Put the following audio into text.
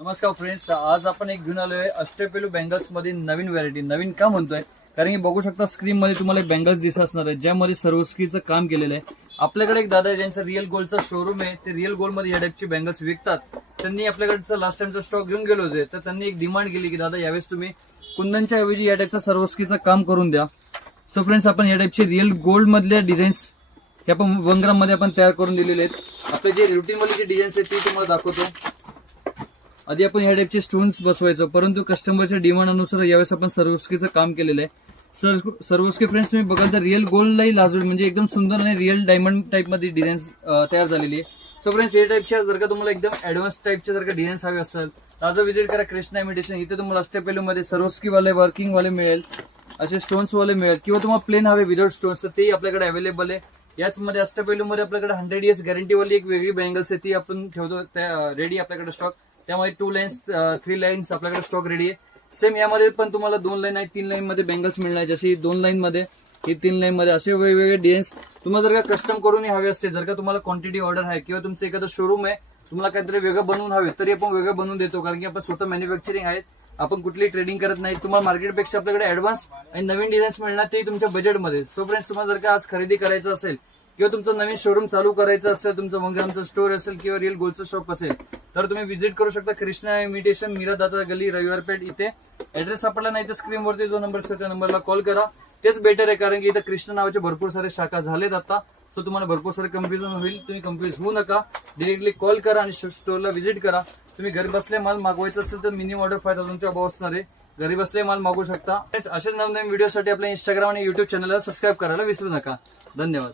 नमस्कार फ्रेंड्स, आज आपण एक घेऊन आलोय अष्टपेलू बँगल्स मध्ये नवीन व्हरायटी. नवीन का म्हणतोय कारण की बघू शकता स्क्रीन मध्ये तुम्हाला बँगल्स दिसत असणार आहे ज्यामध्ये सर्वस्कीचं काम केलेलं आहे. आपल्याकडे एक दादा आहे ज्यांचं रिअल गोल्डचा शोरूम आहे. ते रिअल गोल्ड मध्ये या टाईपची बँगल्स विकतात. त्यांनी आपल्याकडचा लास्ट टाइमचा स्टॉक घेऊन गेले होते, तर त्यांनी एक डिमांड केली की दादा यावेळेस तुम्ही कुंदनच्या ऐवजी या टाईपचा सर्वस्कीचं काम करून द्या. सो फ्रेंड्स, आपण या टाईपचे रिअल गोल्ड मधल्या डिझाईन्स हे आपण वंग्राम मध्ये आपण तयार करून दिलेले आहेत. आपले जे रुटीन मध्ये जे डिझाईन्स आहेत ते तुम्हाला दाखवतो. आधी आपण ह्या टाईपचे स्टोन्स बसवायचो, परंतु कस्टमरच्या डिमांड अनुसार यावेळेस आपण सर्वस्कीचं काम केलेलं आहे. सर्वस्की फ्रेंड्स तुम्ही बघाल तर रिअल गोल्डलाही लाजून म्हणजे एकदम सुंदर आणि रिअल डायमंड टाईप मध्ये डिझाईन्स तयार झालेली आहे. सो फ्रेंड्स, या टाईपच्या जर का तुम्हाला एकदम ऍडव्हान्स टाईपचे जर का डिझाईन्स हवे असेल तर आज व्हिजिट करा कृष्णा इमिटेशन. इथे तुम्हाला अष्टपेलू मध्ये सर्वस्की वाले वर्किंग वाले मिळेल, असे स्टोन्स वाले मिळेल, किंवा तुम्हाला प्लेन हवे विदाउट स्टोन्स तर तेही आपल्याकडे अवेलेबल आहे. याच मध्ये अष्टपेलू मध्ये आपल्याकडे 100 years गॅरंटी वाली एक वेगळी बँगल्स आहे, ती आपण ठेवतो रेडी आपल्याकडे स्टॉक. त्यामध्ये 2 लाईन्स 3 लाईन्स आपल्याकडे स्टॉक रेडी आहे. सेम यामध्ये पण तुम्हाला 2 लाईन आहे, 3 लाईन मध्ये बँगल्स मिळणार. जशी 2 लाईन मध्ये ही 3 लाईन मध्ये असे वेगवेगळे डिझाईन्स तुम्हाला जर का कस्टम करून हवे असते, जर का तुम्हाला क्वांटिटी ऑर्डर आहे किंवा तुमचं एखादं शोरूम आहे तुम्हाला काहीतरी वेगळं बनवून हवे तरी आपण वेगळं बनवून देतो, कारण की आपण स्वतः मॅन्युफॅक्चरिंग आहे. आपण कुठली ट्रेडिंग करत नाही. तुम्हाला मार्केटपेक्षा आपल्याकडे ऍडव्हान्स आणि नवीन डिझाईन्स मिळणार ते तुमच्या बजेटमध्ये. सो फ्रेंड्स, तुम्हाला जर का आज खरेदी करायचं असेल किंवा तुमचं नवीन शोरूम चालू करायचं असेल, तुमचं वंग्रामचं स्टोअर असेल किंवा रिअल गोल्डचं शॉप असेल, तर तुम्ही व्हिजिट करू शकता कृष्णा इमिटेशन, मीरा दादा गली, रविवारपेठ. इथे ऍड्रेस सापडला नाही तर स्क्रीनवरती जो नंबर असेल त्या नंबरला कॉल करा. तेच बेटर आहे, कारण की इथं कृष्णा नावाचे भरपूर सारे शाखा झालेत आता. सो तुम्हाला भरपूर सारे कन्फ्युजन होईल. तुम्ही कन्फ्युज होऊ नका, डिरेक्टली कॉल करा आणि स्टोअरला व्हिजिट करा. तुम्ही घरी बसले माल मागवायचा असेल तर मिनिमम ऑर्डर 5000च्या अबाव असणार आहे. घरी बसले माल मागवू शकता. असेच नवनवीन व्हिडिओसाठी आपल्या इंस्टाग्राम आणि युट्यूब चॅनलला सबस्क्राईब करायला विसरू नका. धन्यवाद.